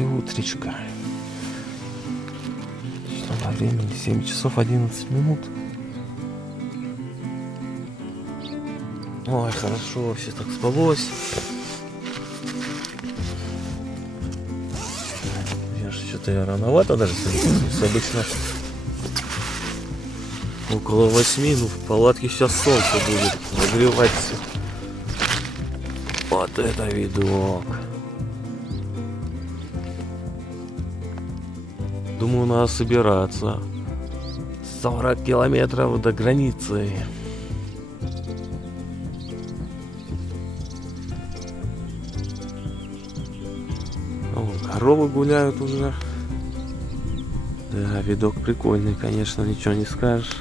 и утречка. Что по времени? 7 часов 11 минут. Ой, хорошо, вообще так спалось. Что-то я рановато даже сегодня. Обычно около 8, ну в палатке сейчас солнце будет нагревать все. Вот это видок. Думаю, надо собираться. 40 километров до границы. Коровы гуляют уже. Да, видок прикольный, конечно, ничего не скажешь.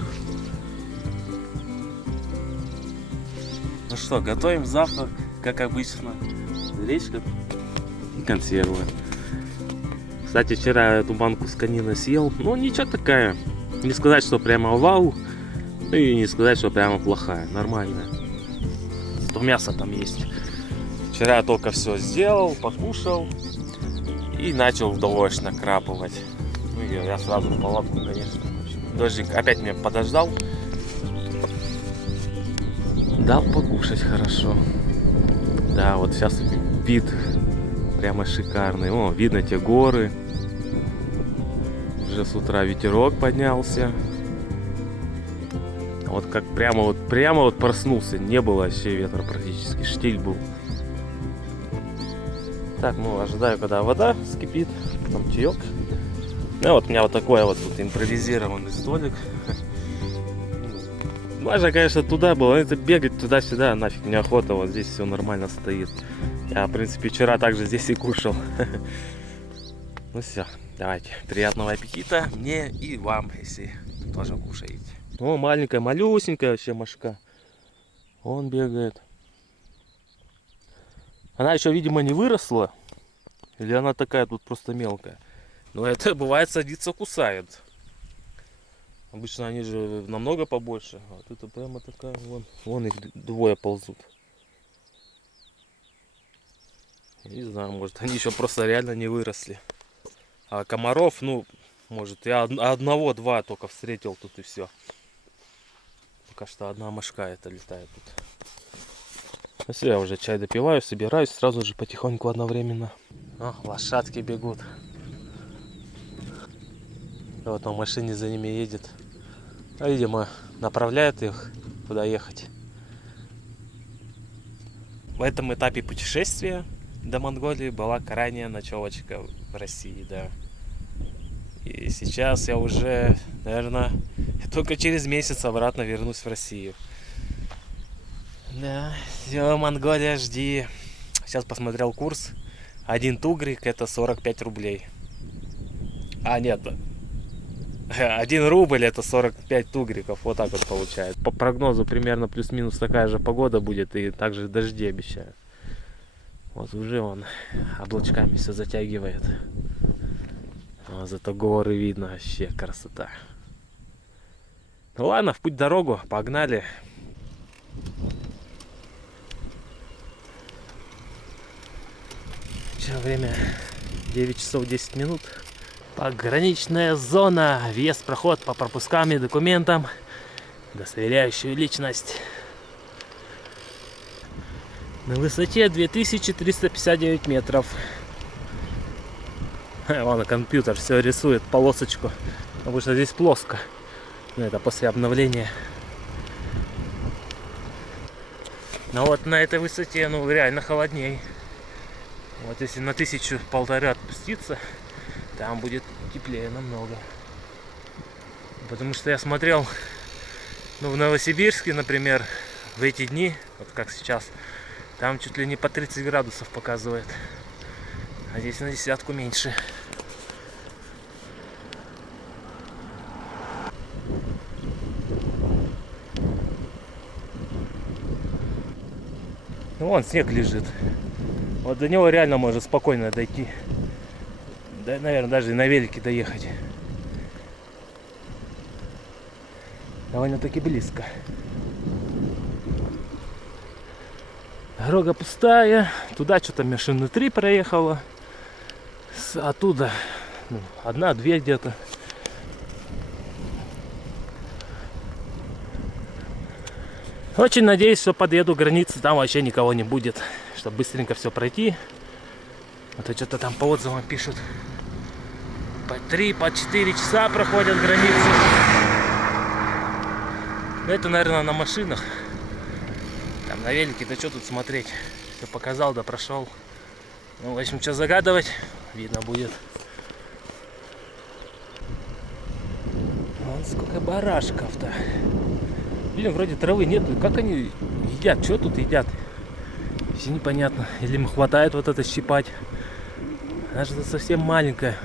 Ну что, готовим завтрак, как обычно. Гречка и консервы. Кстати, вчера эту банку с конины съел. Ну, ничего такая. Не сказать, что прямо вау. Ну и не сказать, что прямо плохая. Нормальная. Зато мясо там есть. Вчера я только все сделал, покушал. И начал дождь накрапывать. Ну и я сразу в палатку, конечно. Дождик опять меня подождал. Дал покушать хорошо. Да, вот сейчас вид прямо шикарный. О, видно те горы. Уже с утра ветерок поднялся. Вот как прямо вот проснулся. Не было вообще ветра практически. Штиль был. Так, ну ожидаю, когда вода вскипит, там чаек. Ну вот у меня вот такой вот тут импровизированный столик. Можно, конечно, туда было, это бегать туда-сюда, нафиг неохота, вот здесь все нормально стоит. Я, в принципе, вчера также здесь и кушал. Ну все, давайте, приятного аппетита мне и вам, если тоже кушаете. О, маленькая, малюсенькая вообще мошка. Он бегает. Она еще, видимо, не выросла. Или она такая тут просто мелкая. Но это бывает садится, кусает. Обычно они же намного побольше. А вот это прямо такая, вон их двое ползут. Не знаю, может они еще просто реально не выросли. А комаров, ну, может, я одного-два только встретил тут и все. Пока что одна мошка это летает тут. Все, я уже чай допиваю, собираюсь сразу же потихоньку одновременно. О, лошадки бегут. Вот на машине за ними едет. Видимо, направляет их, куда ехать. В этом этапе путешествия до Монголии была крайняя ночевочка в России, да. И сейчас я уже, наверное, только через месяц обратно вернусь в Россию. Да, все, Монголия, жди. Сейчас посмотрел курс. 1 тугрик это 45 рублей. А, нет. 1 рубль это 45 тугриков. Вот так вот получается. По прогнозу примерно плюс-минус такая же погода будет. И также дожди обещают. Вот уже он облачками все затягивает. А зато горы видно. Вообще красота. Ну ладно, в путь-дорогу. Погнали. Сейчас время 9 часов 10 минут. Пограничная зона. Въезд, проход по пропускам и документам, удостоверяющую личность. На высоте 2359 метров. Вон компьютер все рисует полосочку. Потому что здесь плоско. Но это после обновления. Но вот на этой высоте, ну реально холодней. Вот если на 1000-1500 отпуститься, там будет теплее намного. Потому что я смотрел, ну в Новосибирске, например, в эти дни, вот как сейчас, там чуть ли не по 30 градусов показывает. А здесь на десятку меньше. Ну вон снег лежит. Вот до него реально можно спокойно дойти. Да, наверное, даже и на велике доехать. Довольно-таки близко. Дорога пустая. Туда что-то машины 3 проехало. оттуда, ну, одна-две где-то. Очень надеюсь, что подъеду к границе, там вообще никого не будет, чтобы быстренько все пройти. А то что-то там по отзывам пишут, по 3, по 4 часа проходят границы. Но это, наверное, на машинах. Там на велике, да что тут смотреть. Все показал, да прошел. Ну, в общем, что загадывать, видно будет. Вон сколько барашков-то. Блин, вроде травы нету. Как они едят? Что тут едят? Все непонятно. Или им хватает вот это щипать. Она же совсем маленькая.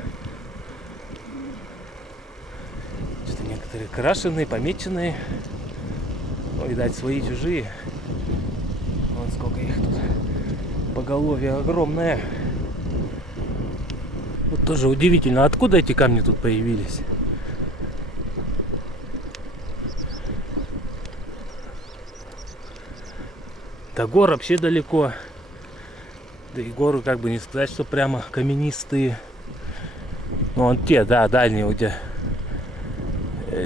Что-то некоторые крашеные, помеченные. Ну, видать, свои, чужие. Вон сколько их тут. Поголовье огромное. Вот тоже удивительно, откуда эти камни тут появились? До гор вообще далеко. Да и горы как бы не сказать, что прямо каменистые. Ну, вон те, да, дальние, где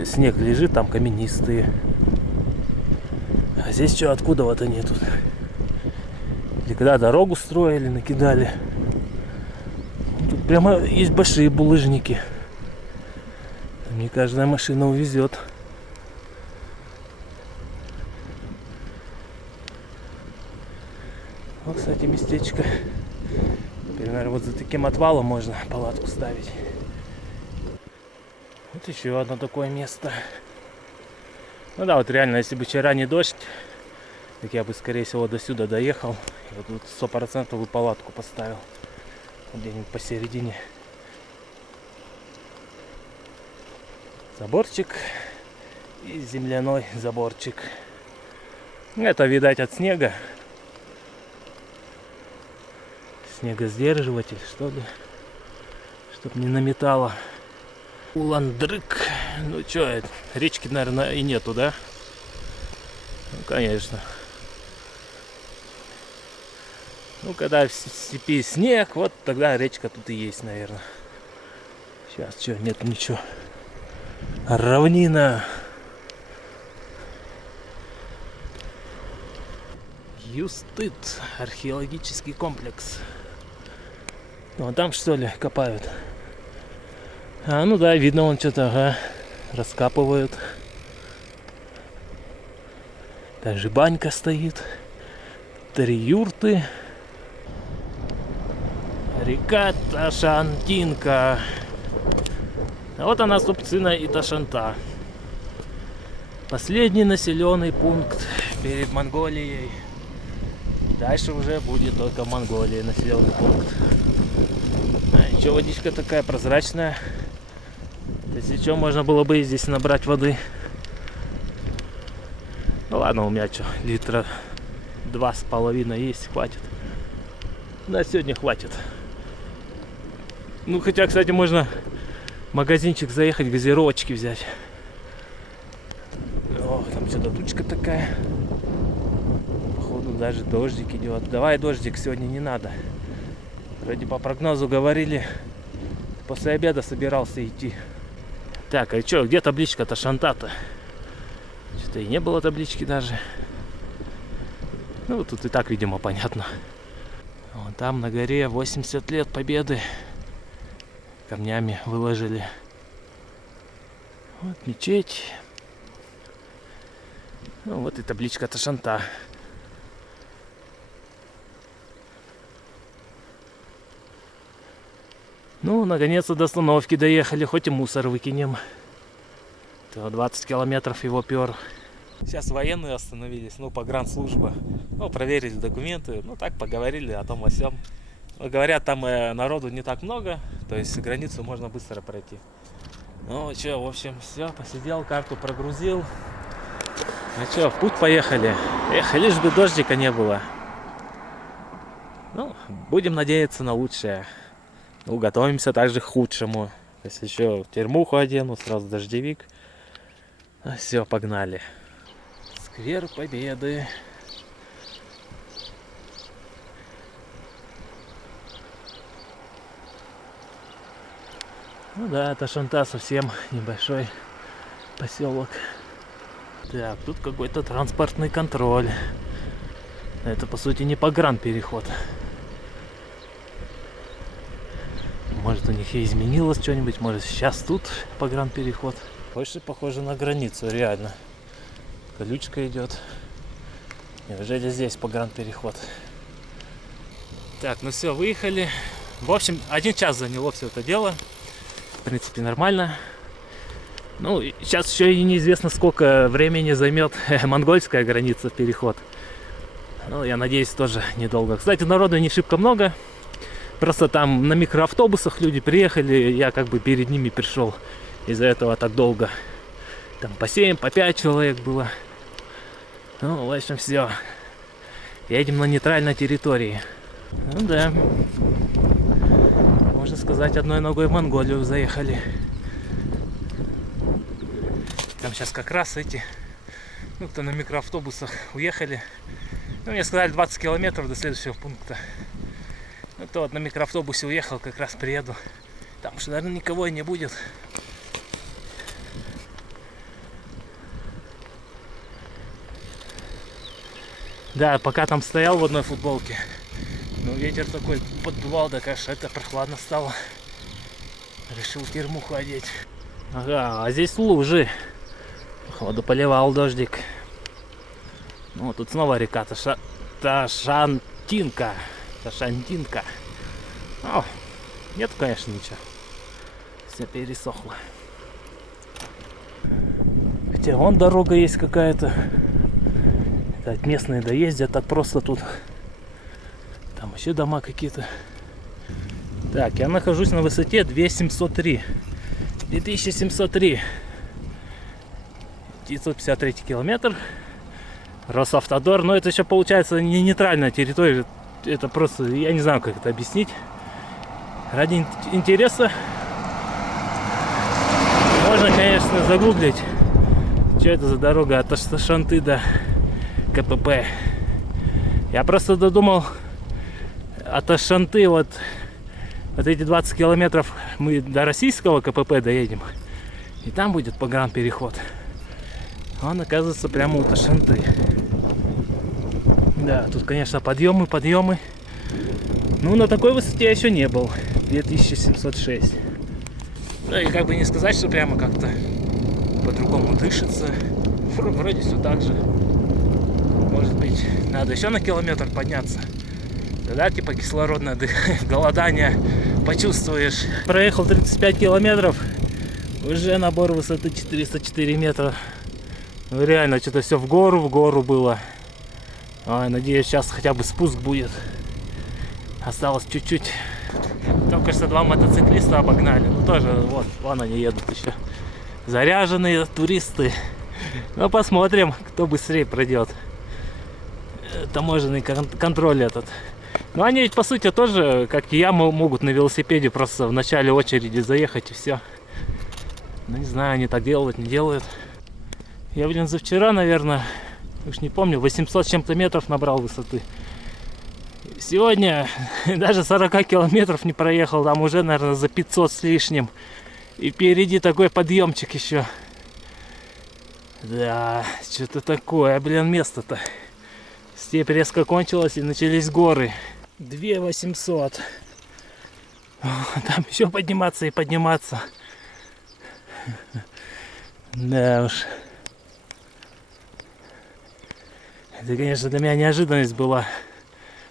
снег лежит, там каменистые. А здесь что, откуда вот они тут? Или когда дорогу строили, накидали. Тут прямо есть большие булыжники. Не каждая машина увезет. Вот, кстати, местечко. Теперь, наверное, вот за таким отвалом можно палатку ставить. Вот еще одно такое место. Ну да, вот реально, если бы вчера не дождь, так я бы, скорее всего, до сюда доехал. И вот тут 100% палатку поставил. Где-нибудь посередине. Заборчик и земляной заборчик. Это, видать, от снега. Снегосдерживатель, что ли, чтоб не наметало. Уландрык. Ну что это? Речки, наверное, и нету, да? Ну, конечно. Ну, когда в степи снег, вот тогда речка тут и есть, наверное. Сейчас что, нету ничего. Равнина. Юстыт. Археологический комплекс. Ну, а там что ли копают? А, ну да, видно, вон что-то, ага, раскапывают. Даже банька стоит. 3 юрты. Река Ташантинка. А вот она, собственно, и Ташанта. Последний населенный пункт перед Монголией. Дальше уже будет только в Монголии населенный пункт. А ничего, водичка такая прозрачная. Если что, можно было бы и здесь набрать воды. Ну ладно, у меня что, литра 2,5 есть, хватит. На сегодня хватит. Ну хотя, кстати, можно в магазинчик заехать, газировочки взять. О, там что-то тучка такая. Походу даже дождик идет. Давай, дождик, сегодня не надо. Вроде по прогнозу говорили, после обеда собирался идти. Так, а что, где табличка Ташанта-то? Что-то и не было таблички даже. Ну, тут и так, видимо, понятно. Вон там на горе 80 лет победы. Камнями выложили. Вот мечеть. Ну, вот и табличка Ташанта. Ну, наконец-то до остановки доехали, хоть и мусор выкинем. 20 километров его пер. Сейчас военные остановились, ну, погранслужба. Ну, проверили документы, ну, так поговорили о том, о сём. Ну, говорят, там народу не так много, то есть границу можно быстро пройти. Ну, что, в общем, все, посидел, карту прогрузил. Ну, что, в путь поехали. Эх, лишь бы дождика не было. Ну, будем надеяться на лучшее. Ну, готовимся также к худшему. Если еще термуху одену, сразу дождевик. Ну, все, погнали. Сквер Победы. Ну да, это Шанта совсем небольшой поселок. Так, тут какой-то транспортный контроль. Это по сути не погранпереход. Может у них и изменилось что-нибудь, может сейчас тут погранпереход. Больше похоже на границу, реально. Колючка идет. Неужели здесь погранпереход? Так, ну все, выехали. В общем, 1 час заняло все это дело. В принципе, нормально. Ну, сейчас еще и неизвестно, сколько времени займет монгольская граница переход. Ну, я надеюсь, тоже недолго. Кстати, народу не шибко много. Просто там на микроавтобусах люди приехали, я как бы перед ними пришел. Из-за этого так долго. Там по 7, по 5 человек было. Ну, в общем, все. Едем на нейтральной территории. Ну да. Можно сказать, одной ногой в Монголию заехали. Там сейчас как раз эти, ну, кто на микроавтобусах уехали. Ну, мне сказали 20 километров до следующего пункта. Ну, кто вот на микроавтобусе уехал, как раз приеду. Там уж, наверное, никого и не будет. Да, пока там стоял в одной футболке. Но ветер такой поддувал, да, конечно, это прохладно стало. Решил в термуху одеть. Ага, а здесь лужи. Походу поливал дождик. Ну, тут снова река Ташантинка. Ташантинка. О, нет, конечно, ничего. Все пересохло. Хотя вон дорога есть какая-то. Так, местные доездят, так просто тут. Там еще дома какие-то. Так, я нахожусь на высоте 2703. 2703. 953 километр. Росавтодор. Но это еще получается не нейтральная территория. Это просто, я не знаю, как это объяснить. Ради интереса можно, конечно, загуглить, что это за дорога от Шанты до КПП. Я просто додумал, от Шанты вот эти 20 километров мы до российского КПП доедем. И там будет погранпереход. Он оказывается прямо у Ташанты. Да, тут, конечно, подъемы. Ну, на такой высоте я еще не был. 2706. Да, и как бы не сказать, что прямо как-то по-другому дышится. Вроде все так же. Может быть, надо еще на километр подняться. Тогда типа кислородное голодание почувствуешь. Проехал 35 километров. Уже набор высоты 404 метра. Ну реально, что-то все в гору было. Ой, надеюсь, сейчас хотя бы спуск будет. Осталось чуть-чуть. Только что 2 мотоциклиста обогнали. Ну тоже, вот, вон они едут еще. Заряженные туристы. Ну посмотрим, кто быстрее пройдет. Таможенный контроль этот. Ну они ведь по сути тоже, как и я, могут на велосипеде просто в начале очереди заехать и все. Ну не знаю, они так делают, не делают. Я, блин, за вчера, наверное, уж не помню, 800 с чем-то метров набрал высоты. Сегодня даже 40 километров не проехал, там уже, наверное, за 500 с лишним. И впереди такой подъемчик еще. Да, что-то такое, блин, место-то. Степь резко кончилась и начались горы. 2800. Там еще подниматься и подниматься. Да уж. Это, конечно, для меня неожиданность была,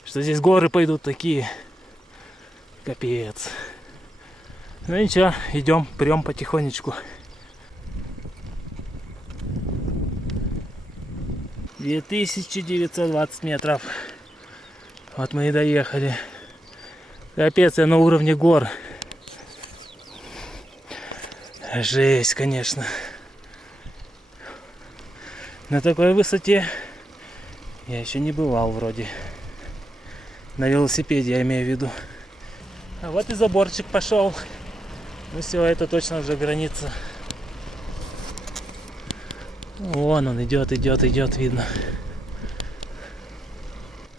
что здесь горы пойдут такие. Капец. Ну ничего, идем, прям потихонечку. 2920 метров. Вот мы и доехали. Капец, я на уровне гор. Жесть, конечно. На такой высоте я еще не бывал вроде. На велосипеде, я имею в виду. А вот и заборчик пошел. Ну все, это точно уже граница. Вон он идет, видно.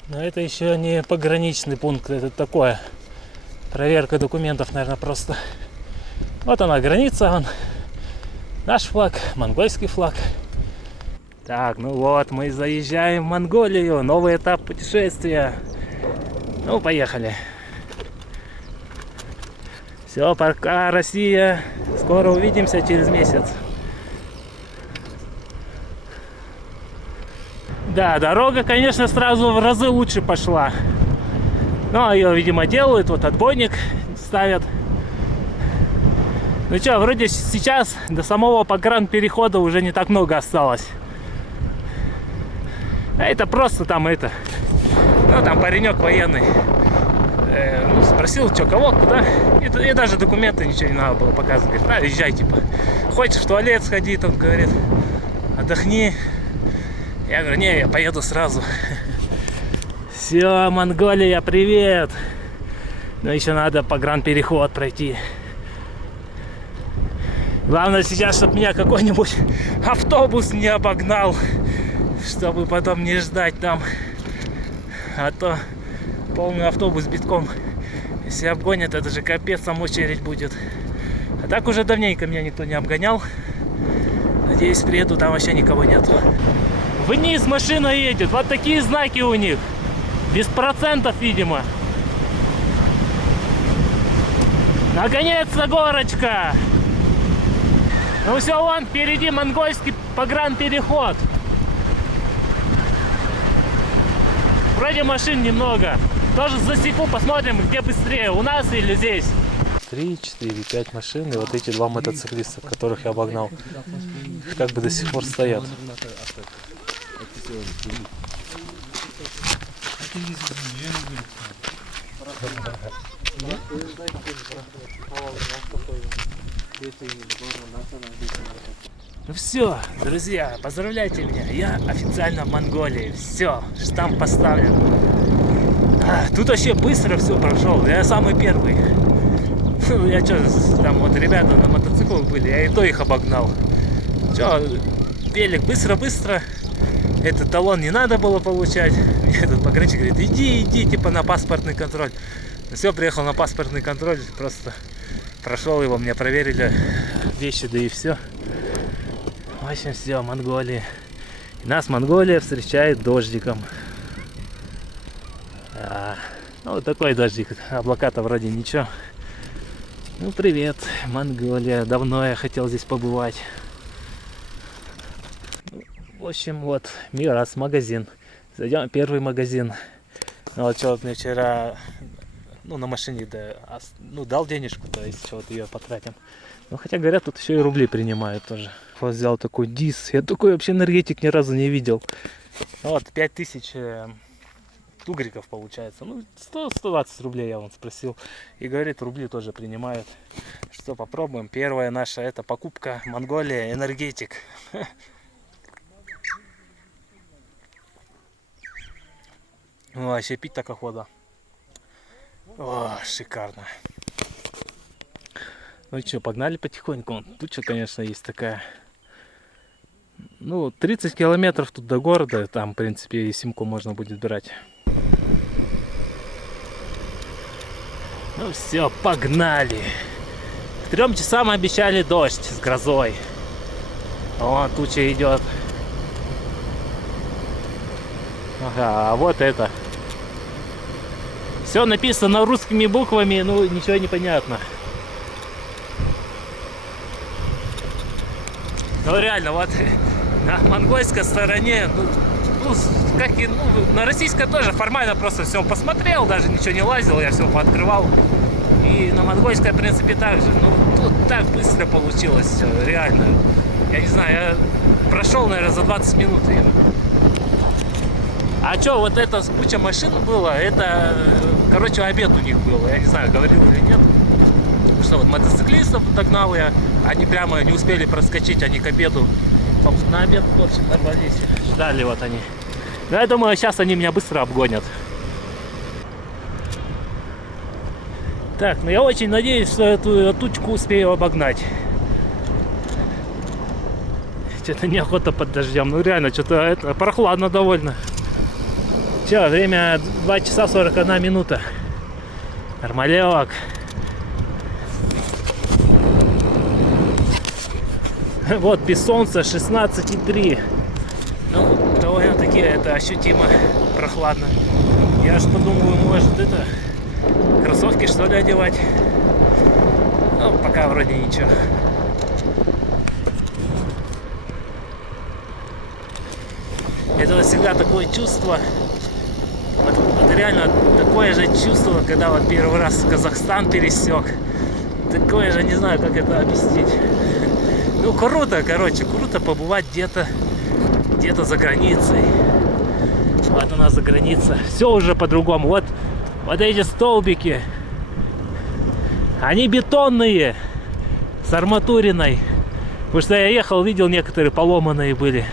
Но это еще не пограничный пункт, это такое. Проверка документов, наверное, просто. Вот она граница, вон. Наш флаг, монгольский флаг. Так, ну вот, мы заезжаем в Монголию. Новый этап путешествия. Ну, поехали. Все, пока, Россия. Скоро увидимся через месяц. Да, дорога, конечно, сразу в разы лучше пошла. Но ее, видимо, делают. Вот отбойник ставят. Ну что, вроде сейчас до самого погранперехода уже не так много осталось. А это просто там это... Ну, там паренек военный. Ну, спросил, что, кого, куда. И даже документы ничего не надо было показывать. Говорит, езжай, типа. Хочешь в туалет сходить, он говорит. Отдохни. Я говорю, не, я поеду сразу. Все, Монголия, привет. Но еще надо погранпереход пройти. Главное сейчас, чтобы меня какой-нибудь автобус не обогнал, чтобы потом не ждать там. А то полный автобус битком. Если обгонят, это же капец, там очередь будет. А так уже давненько меня никто не обгонял. Надеюсь, приеду, там вообще никого нету. Вниз машина едет, вот такие знаки у них. Без процентов, видимо. Наконец-то горочка! Ну все, вон впереди монгольский погранпереход. Вроде машин немного. Тоже засеку, посмотрим, где быстрее, у нас или здесь. 3, 4, 5 машин, и вот эти два мотоциклиста, которых я обогнал, как бы до сих пор стоят. Ну все, друзья, поздравляйте меня, я официально в Монголии. Все, штамп поставлен. Тут вообще быстро все прошел, я самый первый. Я что, там вот ребята на мотоциклах были, я и то их обогнал. Че, велик быстро-быстро. Этот талон не надо было получать. Мне этот пограничник говорит, иди, типа на паспортный контроль. Все, приехал на паспортный контроль, просто прошел его, мне проверили вещи, да и все. В общем, все, Монголия. И нас Монголия встречает дождиком. Ну, вот такой дождик, облака-то вроде ничего. Ну, привет, Монголия, давно я хотел здесь побывать. В общем, вот, Мирас, магазин. Зайдем, первый магазин. Ну, вот что, вот мне вчера, ну, на машине, да, ну, дал денежку, то есть, что вот ее потратим. Ну, хотя, говорят, тут еще и рубли принимают тоже. Вот взял такой дис. Я такой вообще энергетик ни разу не видел. Вот, 5000 тугриков получается. Ну, 100-120 рублей я вон спросил. И говорит, рубли тоже принимают. Что, попробуем. Первая наша, это покупка. Монголия, энергетик. Вообще пить так охота. О, шикарно. Ну что, погнали потихоньку. Тут что, конечно, есть такая. Ну, 30 километров тут до города. Там, в принципе, и симку можно будет брать. Ну все, погнали. К 3 часам обещали дождь с грозой. Вон туча идет. Ага, а вот это. Все написано русскими буквами, ну ничего не понятно. Ну реально, вот на монгольской стороне, ну как и на российской тоже формально просто все посмотрел, даже ничего не лазил, я все пооткрывал. И на монгольской, в принципе, так же. Ну тут так быстро получилось все, реально. Я не знаю, я прошел, наверное, за 20 минут ее. А что, вот это куча машин было, это, короче, обед у них был. Я не знаю, говорил или нет. Потому что вот мотоциклистов догнал я, они прямо не успели проскочить, они к обеду, на обед, в общем, нарвались. Ждали вот они. Но я думаю, сейчас они меня быстро обгонят. Так, ну я очень надеюсь, что эту тучку успею обогнать. Что-то неохота под дождем. Ну реально, что-то это прохладно довольно. Все, время 2 часа 41 минута. Нормалек. Вот без солнца 16,3. Ну, довольно-таки это ощутимо прохладно. Я что думаю, может это кроссовки что ли одевать? Ну, пока вроде ничего. Это вот всегда такое чувство. Вот реально такое же чувство, когда вот первый раз Казахстан пересек. Такое же, не знаю, как это объяснить. Ну, круто, короче, круто побывать где-то за границей. Вот у нас за граница. Все уже по-другому. Вот эти столбики. Они бетонные. С арматуриной. Потому что я ехал, видел, некоторые поломанные были.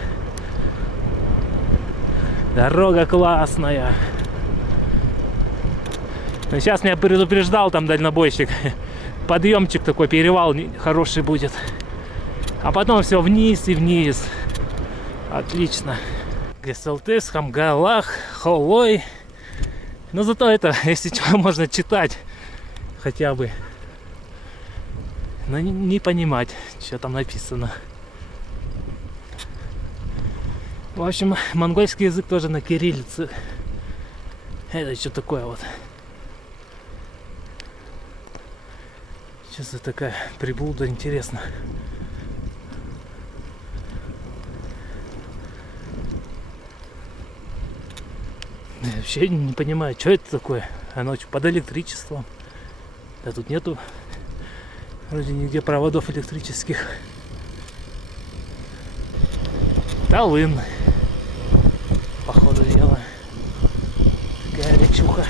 Дорога классная. Но сейчас меня предупреждал там дальнобойщик. Подъемчик такой, перевал хороший будет. А потом все вниз и вниз. Отлично. Гесалтес, Хамгалах, Холой. Но зато это, если что, можно читать хотя бы. Но не понимать, что там написано. В общем, монгольский язык тоже на кириллице. Это что такое вот? Сейчас это такая приблуда, интересно. Я вообще не понимаю, что это такое. Оно под электричеством. Да тут нету вроде нигде проводов электрических. Талын. Походу дела. Такая речуха.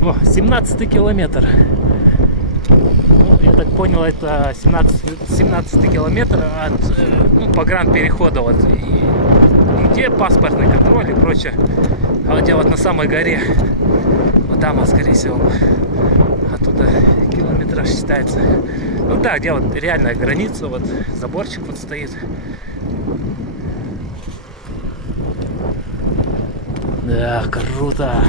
О, 17-й километр. Ну, я так понял, это 17-й километр от погранперехода. Вот, и где паспортный контроль и прочее. А вот я вот на самой горе. Вот там, скорее всего, оттуда километраж считается. Ну да, где вот реальная граница, вот заборчик вот стоит. Да, круто.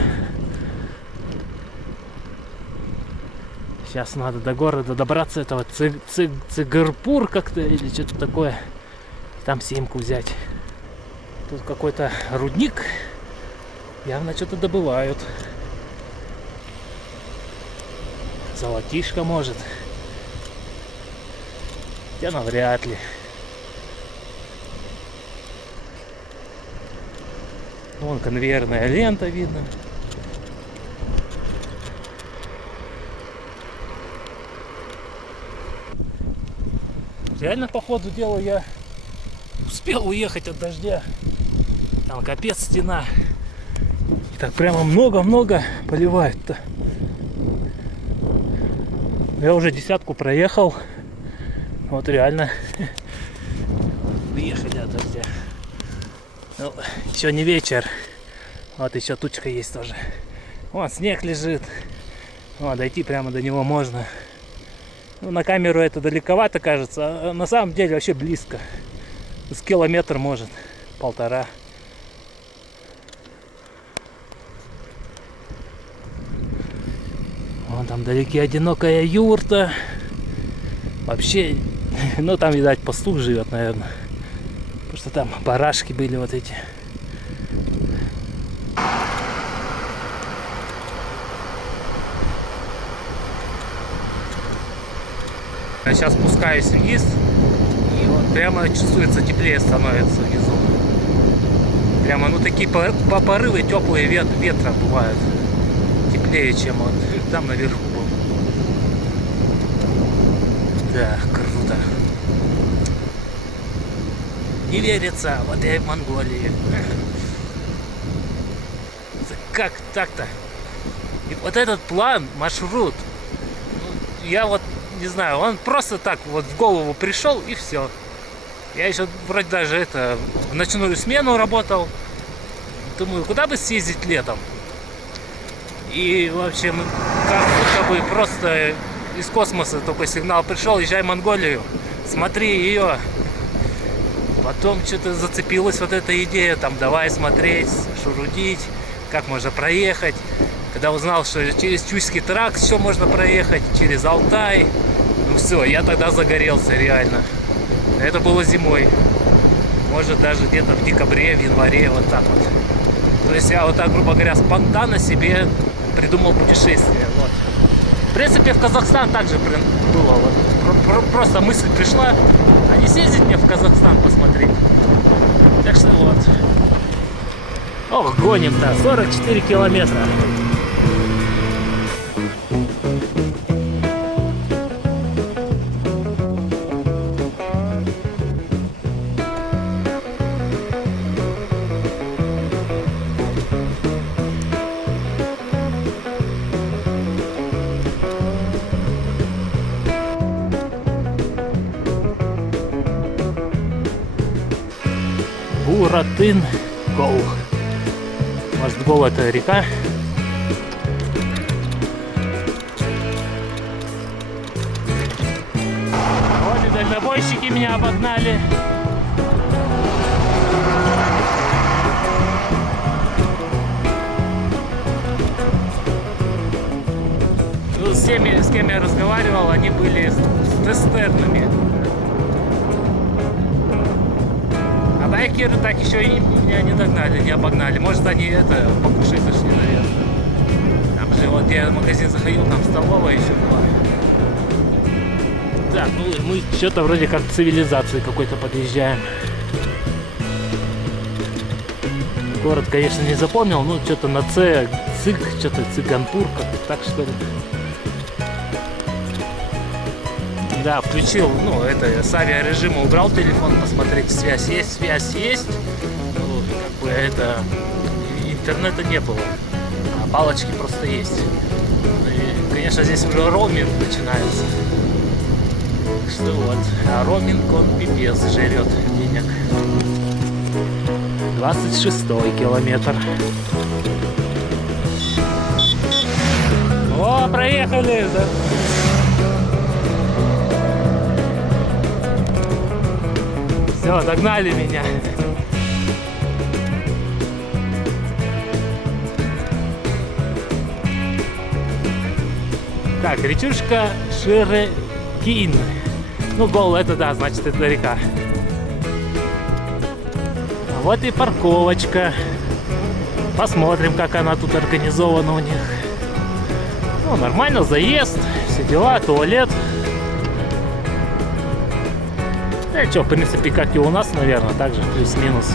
Сейчас надо до города добраться, этого Цыгарпур как-то или что-то такое. Там семку взять. Тут какой-то рудник. Явно что-то добывают. Золотишко может. Хотя навряд ли. Вон конвейерная лента видно. Реально, по ходу дела, я успел уехать от дождя. Там капец стена. И так прямо много-много поливает-то. Я уже 10-ку проехал. Вот реально уехали от дождя. Ну, еще не вечер. Вот еще тучка есть тоже. Вон снег лежит. Вот, дойти прямо до него можно. Ну, на камеру это далековато кажется, а на самом деле вообще близко. С километр может, полтора. Вон там вдалеке одинокая юрта. Вообще, ну там, видать, пастух живет, наверное. Потому что там барашки были вот эти. Я сейчас спускаюсь вниз, и вот прямо чувствуется, теплее становится внизу. Прямо, ну такие порывы теплые ветра бывают. Теплее, чем вот там наверху был. Да, круто. Не верится, вот я в Монголии. Как так-то? И вот этот план, маршрут, ну, я вот не знаю, он просто так вот в голову пришел и все. Я еще вроде даже это в ночную смену работал. Думаю, куда бы съездить летом? И в общем, как будто бы просто из космоса такой сигнал пришел: езжай в Монголию, смотри ее. Потом что-то зацепилась вот эта идея, там давай смотреть, шурудить, как можно проехать. когда узнал, что через Чуйский тракт все можно проехать, через Алтай, ну все, я тогда загорелся реально. Это было зимой. Может даже где-то в декабре, в январе, вот так вот. То есть я вот так, грубо говоря, спонтанно себе придумал путешествие. Вот. В принципе, в Казахстан также было. Вот. Просто мысль пришла, а не съездить мне в Казахстан посмотреть. Так что вот. Ох, гоним-то, 44 километра. Буратын Гол. Может, Гол это река? Вот и дальнобойщики меня обогнали. Ну, с теми, с кем я разговаривал, они были с тестерными. Байкеры так еще и меня не догнали, не обогнали. Может, они это покушать зашли, наверное. Там же вот я в магазин заходил, там столовая еще была. Так, ну мы что-то вроде как к цивилизации какой-то подъезжаем. Город, конечно, не запомнил, ну что-то на Цик, что-то Цыганпур, как-то так что ли. Да, включил, ну, это с авиарежима убрал телефон, посмотреть, связь есть. Ну, как бы это, интернета не было, а палочки просто есть. И, конечно, здесь уже роуминг начинается. Что вот, а роуминг он пипец жрет денег. 26-й километр. О, проехали, да? Все, догнали меня. Так, речушка Шерекин. Ну, Гол это да, значит это река. А вот и парковочка. Посмотрим, как она тут организована у них. Ну, нормально, заезд, все дела, туалет. Да что, в принципе, как и у нас, наверное, так же, плюс-минус.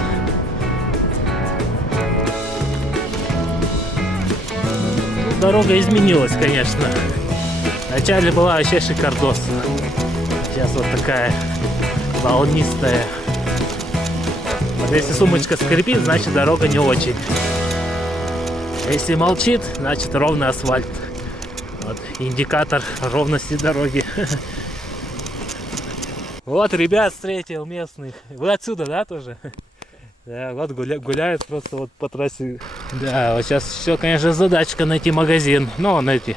Ну, дорога изменилась, конечно. Вначале была вообще шикардос. Сейчас вот такая волнистая. Вот если сумочка скрипит, значит дорога не очень. А если молчит, значит ровный асфальт. Вот индикатор ровности дороги. Вот ребят встретил местных. Вы отсюда, да, тоже? Да, вот гуляют просто вот по трассе. Да, вот сейчас все, конечно, задачка найти магазин. Но вон эти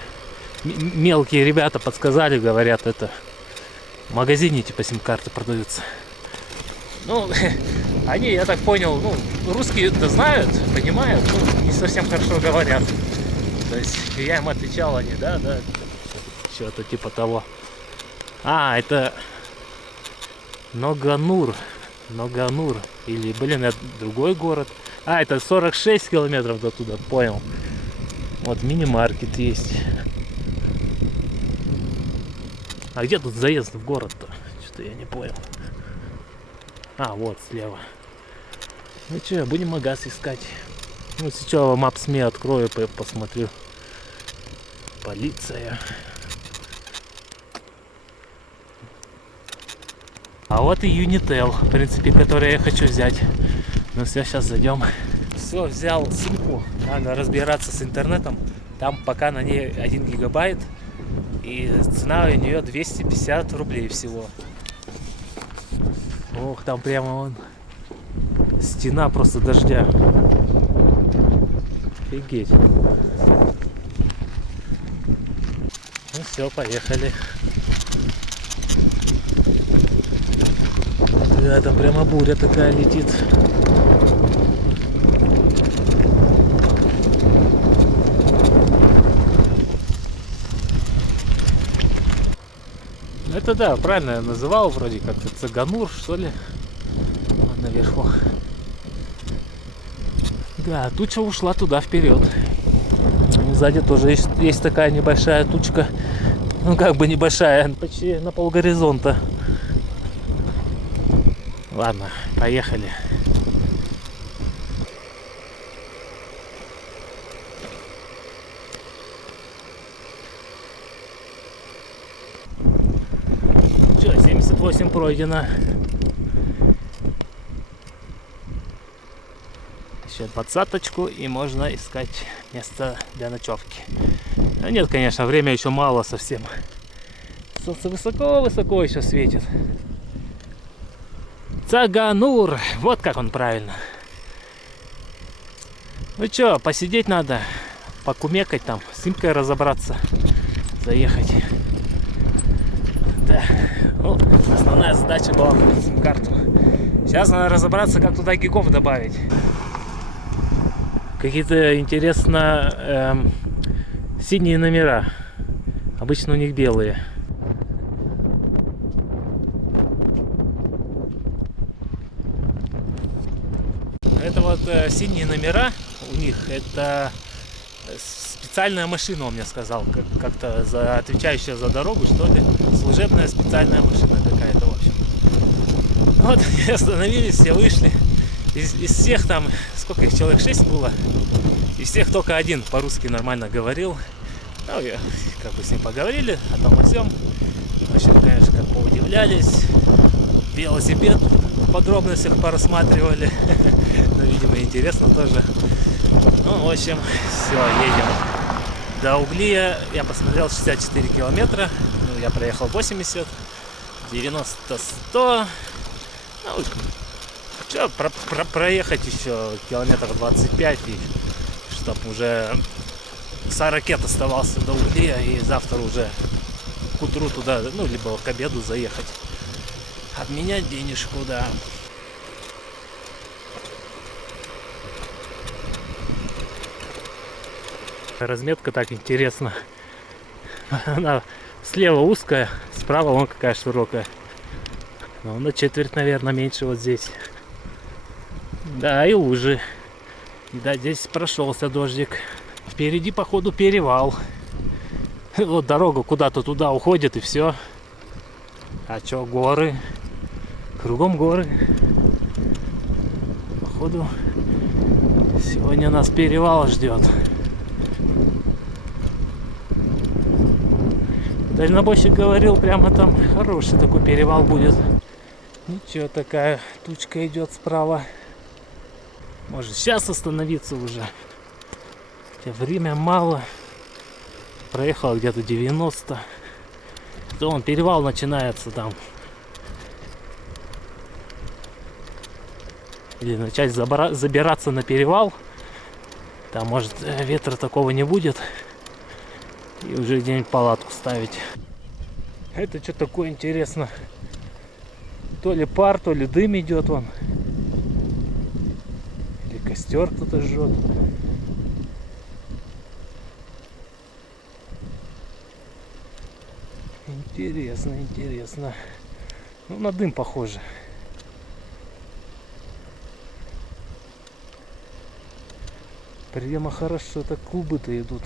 мелкие ребята подсказали, говорят, это в магазине типа сим-карты продаются. Ну, они, я так понял, ну, русские-то знают, понимают, ну, не совсем хорошо говорят. То есть я им отвечал, они, да, что-то типа того. А, это Ноганур. Или, блин, это другой город. А, это 46 километров до туда, понял. Вот мини-маркет есть. А где тут заезд в город-то? Что-то я не понял. А, вот слева. Ну что, будем магаз искать. Ну, сейчас Maps.me открою, посмотрю. Полиция. А вот и Unitel, в принципе, который я хочу взять. Ну все, сейчас зайдем. Все, взял симку. Надо разбираться с интернетом. Там пока на ней 1 гигабайт. И цена у нее 250 рублей всего. Ох, там прямо вон стена просто дождя. Офигеть. Ну все, поехали. Да, там прямо буря такая летит. это да, правильно я называл, вроде как-то Цыганур, что ли. Вон наверху. Да, туча ушла туда вперед. Сзади тоже есть такая небольшая тучка. Ну как бы небольшая, почти на полгоризонта. Ладно, поехали. Че, 78 пройдено. Еще 20-очку и можно искать место для ночевки. А нет, конечно, время еще мало совсем. Солнце высоко-высоко еще светит. Цыганур, вот как он правильно. Ну чё, посидеть надо, покумекать там, с симкой разобраться, заехать. Да, ну, основная задача была купить сим-карту. Сейчас надо разобраться, как туда гигов добавить. Какие-то, интересно, синие номера. Обычно у них белые. Это вот синие номера у них, это специальная машина, он мне сказал, как-то отвечающая за дорогу, что ли, служебная специальная машина какая-то, в общем. Вот, остановились, все вышли, из всех там, сколько их, человек 6 было, из всех только один по-русски нормально говорил, ну, как бы с ним поговорили о том, о сём, в общем, конечно, как поудивлялись, велосипед в подробностях порассматривали, но, видимо, интересно тоже. Ну, в общем, все, едем до Углия. Я посмотрел 64 километра, ну, я проехал 80, 90, 100. Ну, что, проехать еще километров 25, и чтоб уже 40 оставался до Углия, и завтра уже к утру туда, ну, либо к обеду заехать. Обменять денежку, да. Разметка так интересно. Она слева узкая, справа вон какая широкая. Но на четверть, наверное, меньше вот здесь. Да, и лужи. Да, здесь прошелся дождик. Впереди, походу, перевал. Вот дорога куда-то туда уходит, и все. А чё, горы? Кругом горы. Походу, сегодня нас перевал ждет. Дальнобойщик говорил, прямо там хороший такой перевал будет. Ничего, такая тучка идет справа. Может сейчас остановиться уже. Хотя время мало. Проехал где-то 90. То он перевал начинается там. Или начать забираться на перевал. Там может ветра такого не будет. И уже где-нибудь палатку ставить. Это что такое интересно? То ли пар, то ли дым идет вон. Или костер кто-то жжет. Интересно, интересно. Ну, на дым похоже. Прямо хорошо, так клубы-то идут.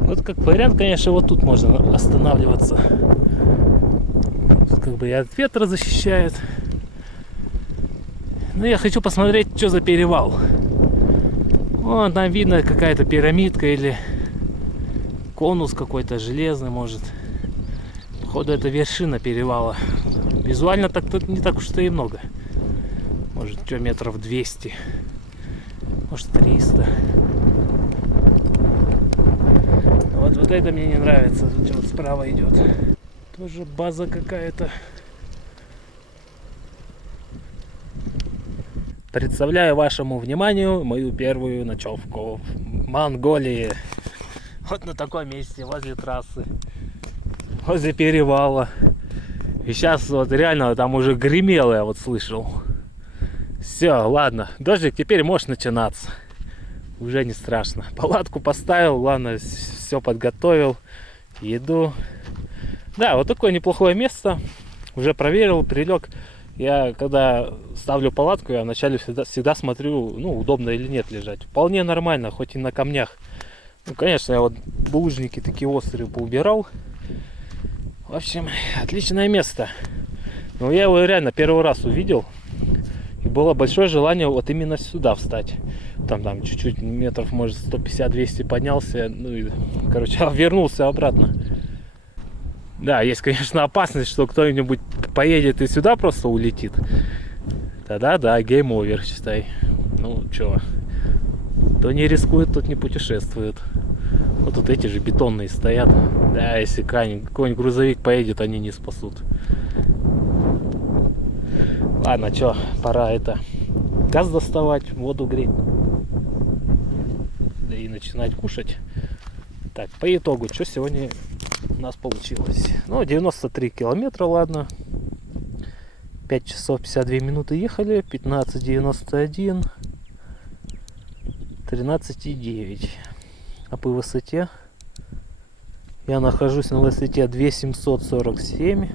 Вот как вариант, конечно, вот тут можно останавливаться. Тут как бы и от ветра защищает. Но я хочу посмотреть, что за перевал. Вон там видно какая-то пирамидка или конус какой-то железный, может. Походу, это вершина перевала. Визуально так тут не так уж и много. Может, что, метров 200. Может, 300. Вот это мне не нравится. Тут что-то справа идет. Тоже база какая-то. Представляю вашему вниманию мою первую ночевку в Монголии. Вот на таком месте, возле трассы. Возле перевала. И сейчас вот реально там уже гремело, я вот слышал. Все, ладно. Дождик теперь может начинаться. Уже не страшно. Палатку поставил, ладно, все подготовил. Еду. Да, вот такое неплохое место. Уже проверил, прилег. Я когда ставлю палатку, я вначале всегда смотрю, ну, удобно или нет лежать. Вполне нормально, хоть и на камнях. Ну, конечно, я вот булыжники такие острые поубирал. В общем, отличное место. Но я его реально первый раз увидел. И было большое желание вот именно сюда встать. Там чуть-чуть метров, может, 150-200 поднялся. Ну и, короче, вернулся обратно. Да, есть, конечно, опасность, что кто-нибудь поедет и сюда просто улетит. Тогда, да, гейм овер, считай. Ну, чё. Кто не рискует, тот не путешествует. Вот тут эти же бетонные стоят. Да, если какой-нибудь грузовик поедет, они не спасут. Ладно, чё, пора газ доставать, воду греть. Да и начинать кушать. Так, по итогу, что сегодня у нас получилось? Ну, 93 километра, ладно. 5 часов 52 минуты ехали, 15,91, 13,9. А по высоте я нахожусь на высоте 2747.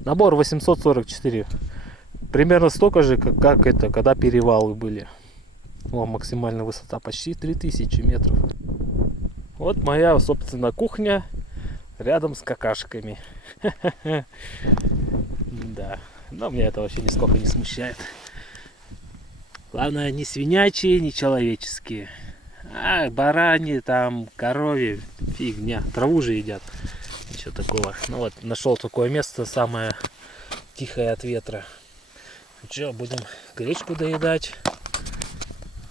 Набор 844. Примерно столько же, как это, когда перевалы были. О, максимальная высота почти 3000 метров. Вот моя, собственно, кухня рядом с какашками. Да, но меня это вообще нисколько не смущает. Главное, не свинячие, не человеческие. А барани, там, коровьи, фигня. Траву же едят. Ничего такого. Ну вот, нашел такое место, самое тихое от ветра. Ну что, будем гречку доедать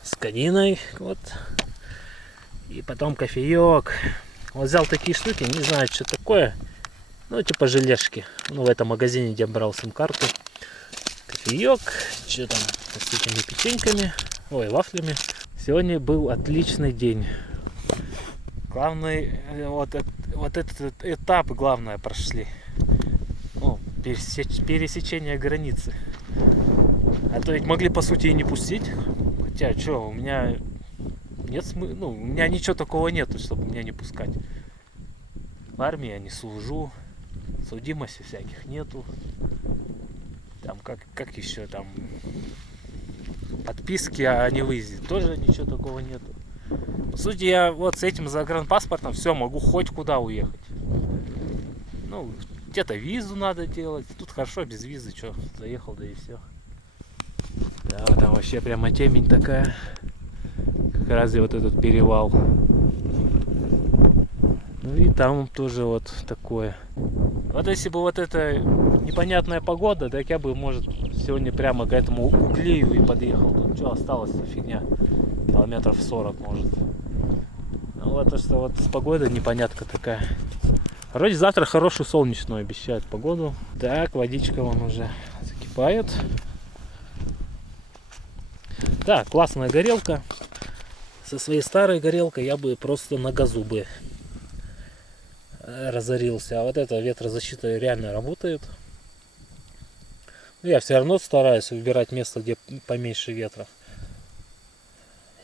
с кониной. Вот. И потом кофеек. Вот взял такие штуки, не знаю, что такое. Ну, типа желешки. Ну, в этом магазине, где брал сим-карту. Кофеек. Что там с этими печеньками. Ой, вафлями. Сегодня был отличный день. Главный, вот этот этап, главное, прошли. Ну, пересечение границы. А то ведь могли, по сути, и не пустить. Хотя, что, у меня нет смысла, ну, у меня ничего такого нету, чтобы меня не пускать. В армии я не служу. Судимости всяких нету. Там, как еще там, подписки о невыезде. Тоже ничего такого нету. По сути, я вот с этим загранпаспортом все, могу хоть куда уехать. Ну, где-то визу надо делать. Тут хорошо, без визы, что, заехал, да и все. Да, вот там вообще прямо темень такая. Как раз вот этот перевал. Ну и там тоже вот такое. Вот если бы вот эта непонятная погода, так я бы, может, сегодня прямо к этому углею и подъехал. Тут что осталось-то, фигня. Километров 40, может. Ну вот то, что вот с погодой непонятка такая. Вроде завтра хорошую солнечную обещают погоду. Так, водичка вон уже закипает. Да, классная горелка. Со своей старой горелкой я бы просто на газу бы разорился. А вот эта ветрозащита реально работает. Но я все равно стараюсь выбирать место, где поменьше ветра.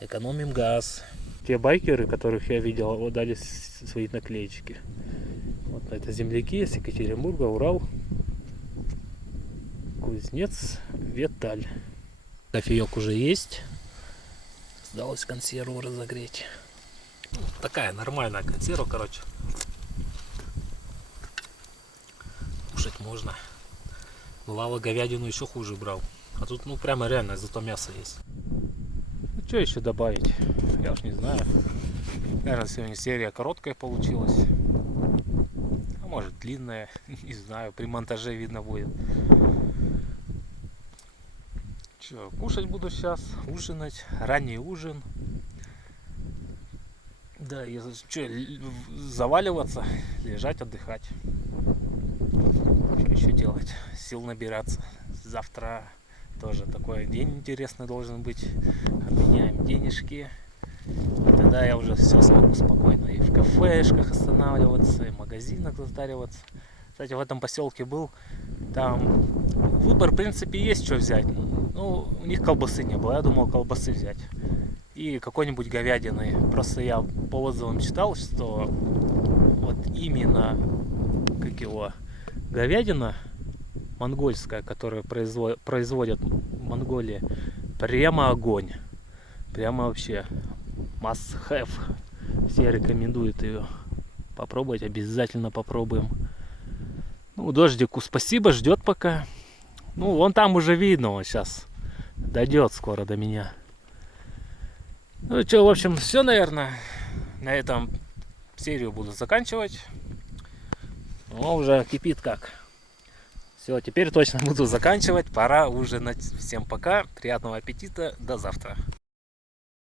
Экономим газ. Те байкеры, которых я видел, вот дали свои наклеечки. Вот это земляки с Екатеринбурга, Урал, Кузнец, Веталь. Кофеек уже есть. Осталось консерву разогреть. Ну, такая нормальная консерва, короче. Кушать можно. Бывало, говядину еще хуже брал. А тут, ну, прямо реально, зато мясо есть. Ну, что еще добавить? Я уж не знаю. Наверное, сегодня серия короткая получилась. А может, длинная. Не знаю. При монтаже видно будет. Что, кушать буду сейчас. Ужинать. Ранний ужин. Да, и что, заваливаться, лежать, отдыхать. Что еще делать? Сил набираться. Завтра тоже такой день интересный должен быть. Обменяем денежки. И тогда я уже все смогу спокойно и в кафешках останавливаться, и в магазинах затариваться. Кстати, в этом поселке был. Там выбор, в принципе, есть что взять. Ну, у них колбасы не было. Я думал колбасы взять. И какой-нибудь говядины. Просто я по отзывам читал, что вот именно как его, говядина монгольская, которую производят в Монголии, прямо огонь. Прямо вообще must have. Все рекомендуют ее. Попробовать, обязательно попробуем. Ну, дождику спасибо, ждет пока. Ну, вон там уже видно, он сейчас дойдет скоро до меня. Ну что, в общем, все, наверное. На этом серию буду заканчивать. О, уже кипит как. Все, теперь точно буду заканчивать. Пора ужинать. Всем пока. Приятного аппетита. До завтра.